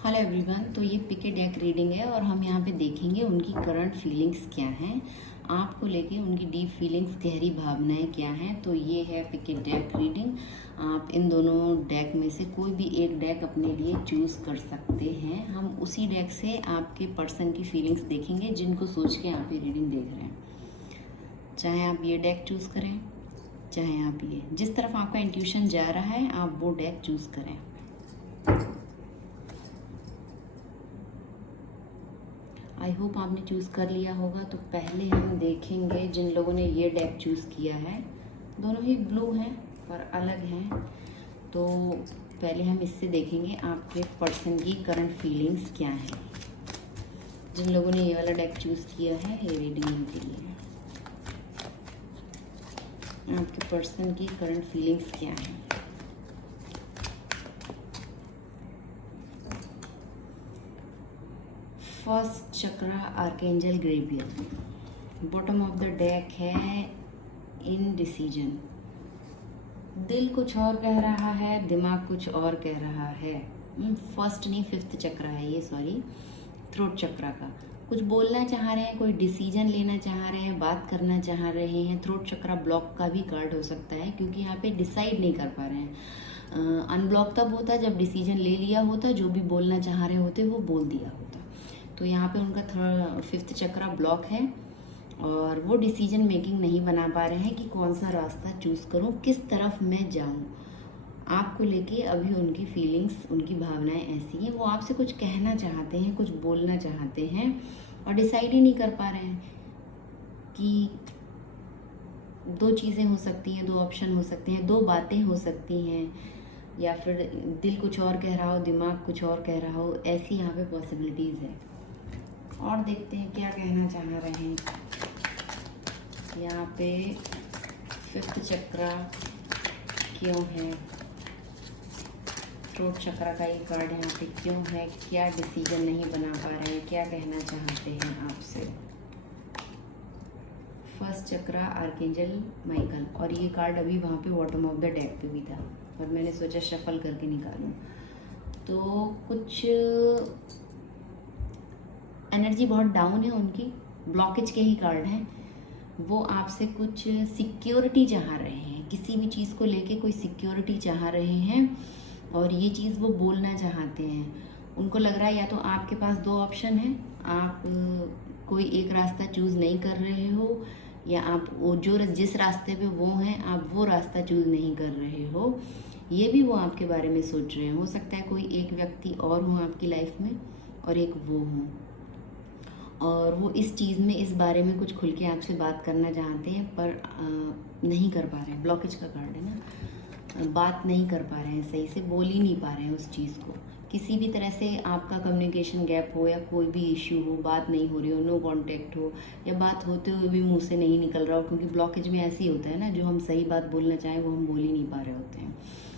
Hello everyone. तो ये पिके डेक रीडिंग है और हम यहाँ पे देखेंगे उनकी करंट फीलिंग्स क्या हैं, आपको लेके उनकी डीप फीलिंग्स, गहरी भावनाएं क्या हैं। तो ये है पिके डेक रीडिंग। आप इन दोनों डेक में से कोई भी एक डेक अपने लिए चूज़ कर सकते हैं। हम उसी डेक से आपके पर्सन की फीलिंग्स देखेंगे जिनको सोच के आप ये रीडिंग देख रहे हैं। चाहे आप ये डेक चूज़ करें, चाहे आप ये, जिस तरफ आपका इंट्यूशन जा रहा है आप वो डेक चूज़ करें। आई होप आपने चूज़ कर लिया होगा। तो पहले हम देखेंगे जिन लोगों ने ये डेक चूज़ किया है, दोनों ही ब्लू हैं पर अलग हैं। तो पहले हम इससे देखेंगे आपके पर्सन की करंट फीलिंग्स क्या हैं। जिन लोगों ने ये वाला डेक चूज़ किया है, ये रीडिंग के लिए आपके पर्सन की करंट फीलिंग्स क्या हैं। First chakra archangel ग्रेवियर। Bottom of the deck है इनडिसीजन। दिल कुछ और कह रहा है, दिमाग कुछ और कह रहा है। फर्स्ट नहीं, फिफ्थ चक्रा है ये, सॉरी, थ्रोट चक्रा का। कुछ बोलना चाह रहे हैं, कोई डिसीजन लेना चाह रहे हैं, बात करना चाह रहे हैं। थ्रोट चक्रा ब्लॉक का भी कार्ड हो सकता है क्योंकि यहाँ पे डिसाइड नहीं कर पा रहे हैं। अनब्लॉक तब होता जब डिसीजन ले लिया होता, जो भी बोलना चाह रहे होते वो बोल दिया होता। तो यहाँ पे उनका फिफ्थ चक्रा ब्लॉक है और वो डिसीजन मेकिंग नहीं बना पा रहे हैं कि कौन सा रास्ता चूज़ करूँ, किस तरफ मैं जाऊँ। आपको लेके अभी उनकी फीलिंग्स, उनकी भावनाएं ऐसी हैं, वो आपसे कुछ कहना चाहते हैं, कुछ बोलना चाहते हैं और डिसाइड ही नहीं कर पा रहे हैं कि दो चीज़ें हो सकती हैं, दो ऑप्शन हो सकते हैं, दो बातें हो सकती हैं, या फिर दिल कुछ और कह रहा हो, दिमाग कुछ और कह रहा हो। ऐसी यहाँ पे पॉसिबिलिटीज़ है। और देखते हैं क्या कहना चाह रहे हैं। यहाँ पे फिफ्थ चक्रा क्यों है, थ्रोट चक्रा का ये कार्ड यहाँ पे क्यों है, क्या डिसीजन नहीं बना पा रहे हैं, क्या कहना चाहते हैं आपसे। फर्स्ट चक्रा आर्कएंजल माइकल, और ये कार्ड अभी वहाँ पे बॉटम ऑफ द डेक पे भी था और मैंने सोचा शफल करके निकालूं। तो कुछ एनर्जी बहुत डाउन है उनकी, ब्लॉकेज के ही कार्ड हैं। वो आपसे कुछ सिक्योरिटी चाह रहे हैं, किसी भी चीज़ को लेके कोई सिक्योरिटी चाह रहे हैं और ये चीज़ वो बोलना चाहते हैं। उनको लग रहा है या तो आपके पास दो ऑप्शन है, आप कोई एक रास्ता चूज़ नहीं कर रहे हो, या आप वो जिस रास्ते पे वो हैं आप वो रास्ता चूज़ नहीं कर रहे हो। ये भी वो आपके बारे में सोच रहे हैं। हो सकता है कोई एक व्यक्ति और हो आपकी लाइफ में और एक वो हो, और वो इस चीज़ में, इस बारे में कुछ खुल के आपसे बात करना चाहते हैं पर नहीं कर पा रहे हैं। ब्लॉकेज का कार्ड है ना, बात नहीं कर पा रहे हैं, सही से बोल ही नहीं पा रहे हैं उस चीज़ को। किसी भी तरह से आपका कम्युनिकेशन गैप हो या कोई भी इश्यू हो, बात नहीं हो रही हो, नो कांटेक्ट हो, या बात होते हुए भी मुंह से नहीं निकल रहा हो, क्योंकि ब्लॉकेज में ऐसे ही होता है ना, जो हम सही बात बोलना चाहें वो हम बोल ही नहीं पा रहे होते हैं।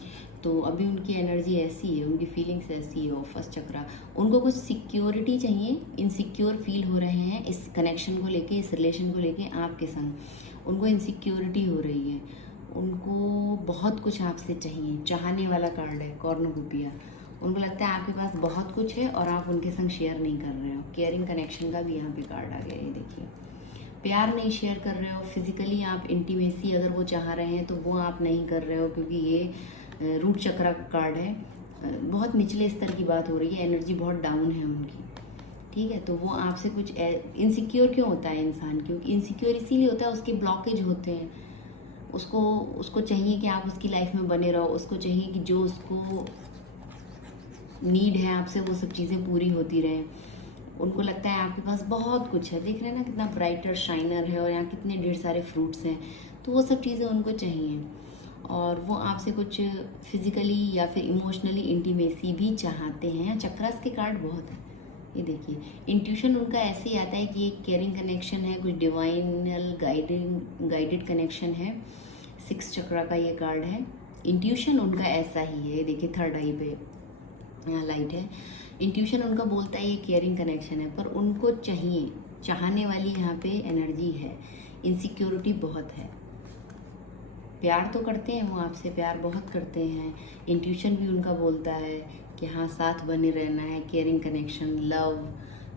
तो अभी उनकी एनर्जी ऐसी है, उनकी फीलिंग्स ऐसी है। फर्स्ट चक्रा, उनको कुछ सिक्योरिटी चाहिए, इनसिक्योर फील हो रहे हैं इस कनेक्शन को लेके, इस रिलेशन को लेके आपके संग। उनको इनसिक्योरिटी हो रही है, उनको बहुत कुछ आपसे चाहिए। चाहने वाला कार्ड है, कॉर्नोकोपिया। उनको लगता है आपके पास बहुत कुछ है और आप उनके संग शेयर नहीं कर रहे हो। केयरिंग कनेक्शन का भी यहाँ पे कार्ड आ गया, ये देखिए। प्यार नहीं शेयर कर रहे हो, फिजिकली आप इंटीमेसी अगर वो चाह रहे हैं तो वो आप नहीं कर रहे हो, क्योंकि ये रूट चक्रा का कार्ड है। बहुत निचले स्तर की बात हो रही है, एनर्जी बहुत डाउन है उनकी, ठीक है। तो वो आपसे कुछ इनसिक्योर क्यों होता है इंसान, क्योंकि इनसिक्योर इसीलिए होता है, उसके ब्लॉकेज होते हैं। उसको चाहिए कि आप उसकी लाइफ में बने रहो, उसको चाहिए कि जो उसको नीड है आपसे वो सब चीज़ें पूरी होती रहें। उनको लगता है आपके पास बहुत कुछ है, देख रहे हैं ना कितना ब्राइटर शाइनर है और यहाँ कितने ढेर सारे फ्रूट्स हैं। तो वो सब चीज़ें उनको चाहिए और वो आपसे कुछ फिजिकली या फिर इमोशनली इंटीमेसी भी चाहते हैं। चक्रास के कार्ड बहुत है, ये देखिए। इंट्यूशन उनका ऐसे ही आता है कि एक केयरिंग कनेक्शन है, कुछ डिवाइनल गाइडेड कनेक्शन है। सिक्स चक्रा का ये कार्ड है। इंट्यूशन उनका ऐसा ही है, ये देखिए थर्ड आई पे यहाँ लाइट है। इंट्यूशन उनका बोलता है ये केयरिंग कनेक्शन है, पर उनको चाहिए, चाहने वाली यहाँ पे एनर्जी है। इनसिक्योरिटी बहुत है। प्यार तो करते हैं वो आपसे, प्यार बहुत करते हैं। इंट्यूशन भी उनका बोलता है कि हाँ साथ बने रहना है, caring connection, love,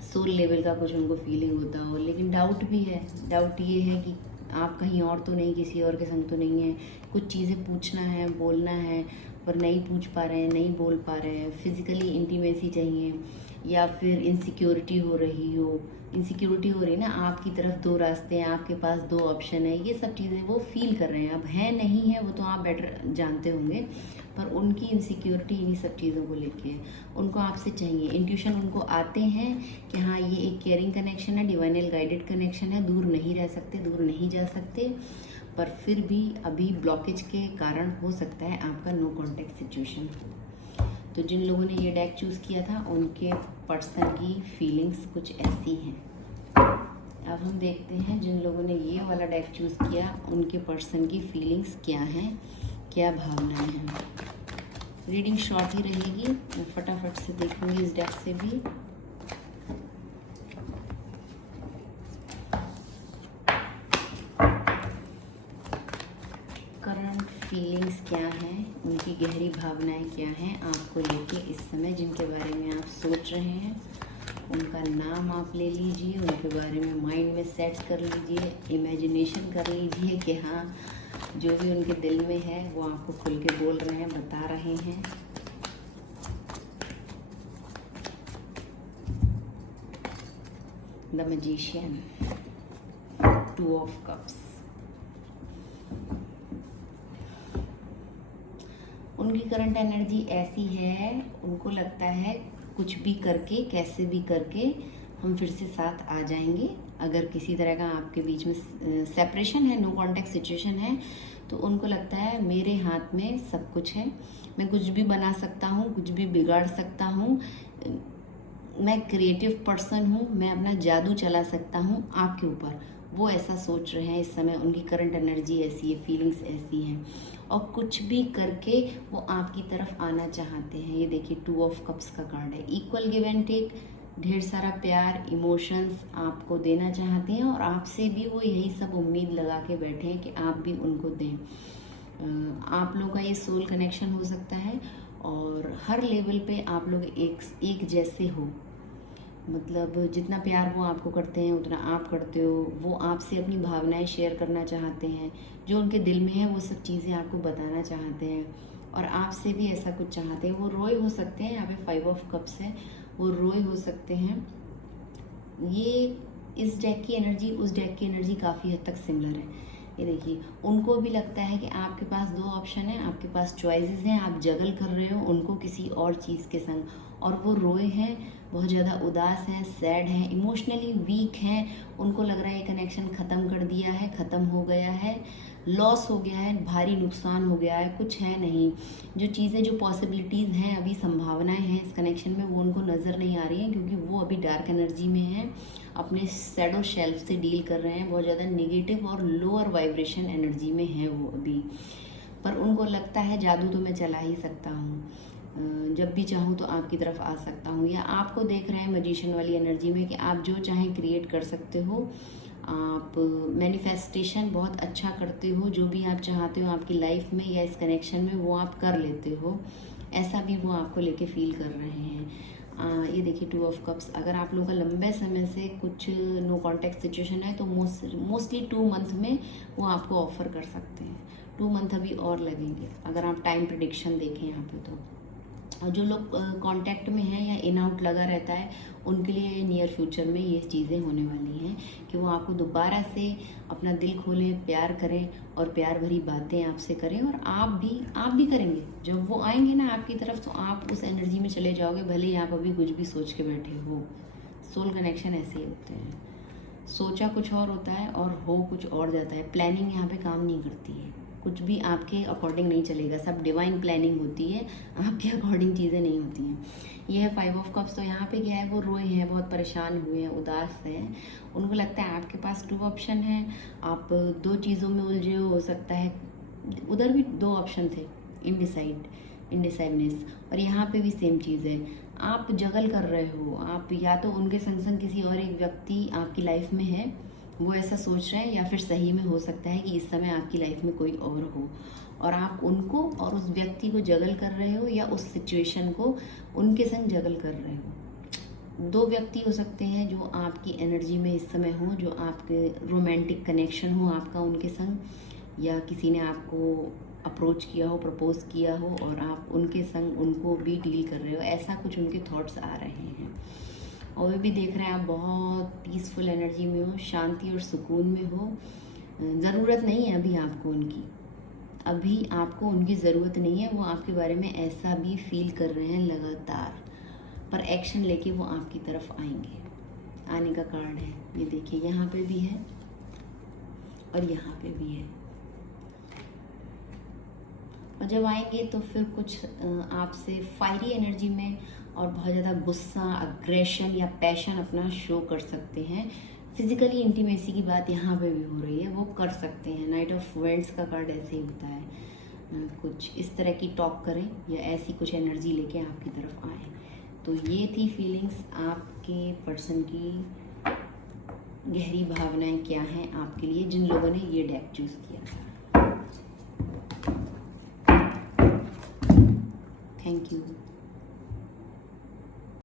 soul level का कुछ उनको फीलिंग होता हो। लेकिन डाउट भी है। डाउट ये है कि आप कहीं और तो नहीं, किसी और के संग तो नहीं है। कुछ चीज़ें पूछना है, बोलना है, पर नहीं पूछ पा रहे हैं, नहीं बोल पा रहे हैं। फिजिकली इंटीमेसी चाहिए, या फिर इनसिक्योरिटी हो रही हो। इनसिक्योरिटी हो रही है ना, आपकी तरफ दो रास्ते हैं, आपके पास दो ऑप्शन है, ये सब चीज़ें वो फील कर रहे हैं। अब है नहीं है वो तो आप बेटर जानते होंगे, पर उनकी इनसिक्योरिटी इन्हीं सब चीज़ों को लेके है। उनको आपसे चाहिए, इंट्यूशन उनको आते हैं कि हाँ ये एक केयरिंग कनेक्शन है, डिवाइनल गाइडेड कनेक्शन है, दूर नहीं रह सकते, दूर नहीं जा सकते। पर फिर भी अभी ब्लॉकेज के कारण हो सकता है आपका नो कॉन्टैक्ट सिचुएशन। तो जिन लोगों ने ये डेक चूज़ किया था उनके पर्सन की फीलिंग्स कुछ ऐसी हैं। अब हम देखते हैं जिन लोगों ने ये वाला डेक चूज़ किया उनके पर्सन की फीलिंग्स क्या हैं, क्या भावनाएं हैं। रीडिंग शॉर्ट ही रहेगी, मैं फटाफट से देखूंगी इस डेक से भी। करंट फीलिंग्स क्या हैं, उनकी गहरी भावनाएं क्या हैं आपको लेके इस समय, जिनके बारे में आप सोच रहे हैं। उनका नाम आप ले लीजिए, उनके बारे में माइंड में सेट कर लीजिए, इमेजिनेशन कर लीजिए कि हाँ जो भी उनके दिल में है वो आपको खुल के बोल रहे हैं, बता रहे हैं। The magician, 2 of cups. उनकी करंट एनर्जी ऐसी है, उनको लगता है कुछ भी करके, कैसे भी करके हम फिर से साथ आ जाएंगे। अगर किसी तरह का आपके बीच में सेपरेशन है, नो कॉन्टैक्ट सिचुएशन है, तो उनको लगता है मेरे हाथ में सब कुछ है, मैं कुछ भी बना सकता हूँ, कुछ भी बिगाड़ सकता हूँ, मैं क्रिएटिव पर्सन हूँ, मैं अपना जादू चला सकता हूँ आपके ऊपर। वो ऐसा सोच रहे हैं इस समय, उनकी करंट एनर्जी ऐसी है, फीलिंग्स ऐसी हैं, और कुछ भी करके वो आपकी तरफ आना चाहते हैं। ये देखिए 2 ऑफ कप्स का कार्ड है, इक्वल गिव एंड टेक, ढेर सारा प्यार, इमोशंस आपको देना चाहते हैं, और आपसे भी वो यही सब उम्मीद लगा के बैठे हैं कि आप भी उनको दें। आप लोगों का ये सोल कनेक्शन हो सकता है, और हर लेवल पे आप लोग एक जैसे हो। मतलब जितना प्यार वो आपको करते हैं उतना आप करते हो। वो आपसे अपनी भावनाएं शेयर करना चाहते हैं, जो उनके दिल में है वो सब चीज़ें आपको बताना चाहते हैं, और आपसे भी ऐसा कुछ चाहते हैं। वो रोए हो सकते हैं, यहाँ पे 5 ऑफ कप्स है, वो रोए हो सकते हैं। ये इस डेक की एनर्जी उस डेक की एनर्जी काफ़ी हद तक सिमिलर है। ये देखिए उनको भी लगता है कि आपके पास 2 ऑप्शन है, आपके पास चॉइसेस हैं, आप जगल कर रहे हो उनको किसी और चीज़ के संग, और वो रोए हैं, बहुत ज़्यादा उदास हैं, सैड हैं, इमोशनली वीक हैं। उनको लग रहा है ये कनेक्शन ख़त्म कर दिया है, ख़त्म हो गया है, लॉस हो गया है, भारी नुकसान हो गया है, कुछ है नहीं। जो चीज़ें, जो पॉसिबिलिटीज़ हैं, अभी संभावनाएं हैं इस कनेक्शन में, वो उनको नज़र नहीं आ रही हैं, क्योंकि वो अभी डार्क एनर्जी में है, अपने शैडो शेल्फ से डील कर रहे हैं, बहुत ज़्यादा नेगेटिव और लोअर वाइब्रेशन एनर्जी में है वो अभी। पर उनको लगता है जादू तो मैं चला ही सकता हूँ, जब भी चाहूँ तो आपकी तरफ आ सकता हूँ, या आपको देख रहे हैं मैजिशियन वाली एनर्जी में कि आप जो चाहें क्रिएट कर सकते हो। आप मैनिफेस्टेशन बहुत अच्छा करते हो, जो भी आप चाहते हो आपकी लाइफ में या इस कनेक्शन में वो आप कर लेते हो, ऐसा भी वो आपको लेके फील कर रहे हैं। ये देखिए 2 ऑफ कप्स। अगर आप लोगों का लंबे समय से कुछ नो कॉन्टैक्ट सिचुएशन है तो मोस्टली 2 मंथ में वो आपको ऑफर कर सकते हैं। 2 मंथ अभी और लगेंगे अगर आप टाइम प्रिडिक्शन देखें यहाँ पे तो। और जो लोग कांटेक्ट में हैं या इन आउट लगा रहता है उनके लिए नियर फ्यूचर में ये चीज़ें होने वाली हैं कि वो आपको दोबारा से अपना दिल खोलें, प्यार करें, और प्यार भरी बातें आपसे करें, और आप भी करेंगे। जब वो आएंगे ना आपकी तरफ तो आप उस एनर्जी में चले जाओगे, भले ही आप अभी कुछ भी सोच के बैठे हो। सोल कनेक्शन ऐसे ही होते हैं, सोचा कुछ और होता है और हो कुछ और जाता है। प्लानिंग यहाँ पे काम नहीं करती है, कुछ भी आपके अकॉर्डिंग नहीं चलेगा, सब डिवाइन प्लानिंग होती है, आपके अकॉर्डिंग चीज़ें नहीं होती हैं। ये है 5 ऑफ कप्स। तो यहाँ पे क्या है, वो रोए हैं, बहुत परेशान हुए हैं, उदास हैं। उनको लगता है आपके पास 2 ऑप्शन हैं, आप 2 चीज़ों में उलझे हो सकता है। उधर भी 2 ऑप्शन थे, इंडिसाइडनेस, और यहाँ पे भी सेम चीज़ है, आप जगल कर रहे हो। आप या तो उनके संग संग किसी और एक व्यक्ति आपकी लाइफ में है, वो ऐसा सोच रहे हैं, या फिर सही में हो सकता है कि इस समय आपकी लाइफ में कोई और हो और आप उनको और उस व्यक्ति को जगल कर रहे हो, या उस सिचुएशन को उनके संग जगल कर रहे हो। दो व्यक्ति हो सकते हैं जो आपकी एनर्जी में इस समय हो, जो आपके रोमांटिक कनेक्शन हो आपका उनके संग, या किसी ने आपको अप्रोच किया हो, प्रपोज किया हो और आप उनके संग उनको भी डील कर रहे हो, ऐसा कुछ उनके थॉट्स आ रहे हैं। और वे भी देख रहे हैं आप बहुत पीसफुल एनर्जी में हो, शांति और सुकून में हो। ज़रूरत नहीं है अभी आपको उनकी, अभी आपको उनकी ज़रूरत नहीं है। वो आपके बारे में ऐसा भी फील कर रहे हैं लगातार, पर एक्शन लेके वो आपकी तरफ आएंगे। आने का कार्ड है, ये देखिए यहाँ पे भी है और यहाँ पे भी है। और जब आएंगे तो फिर कुछ आपसे फायरी एनर्जी में और बहुत ज़्यादा गुस्सा, अग्रेशन या पैशन अपना शो कर सकते हैं। फिजिकली इंटीमेसी की बात यहाँ पे भी हो रही है, वो कर सकते हैं। नाइट ऑफ वेंट्स का कार्ड ऐसे ही होता है, कुछ इस तरह की टॉक करें या ऐसी कुछ एनर्जी लेके आपकी तरफ आए। तो ये थी फीलिंग्स आपके पर्सन की, गहरी भावनाएं क्या हैं आपके लिए, जिन लोगों ने ये डेक चूज़ किया था। Thank you.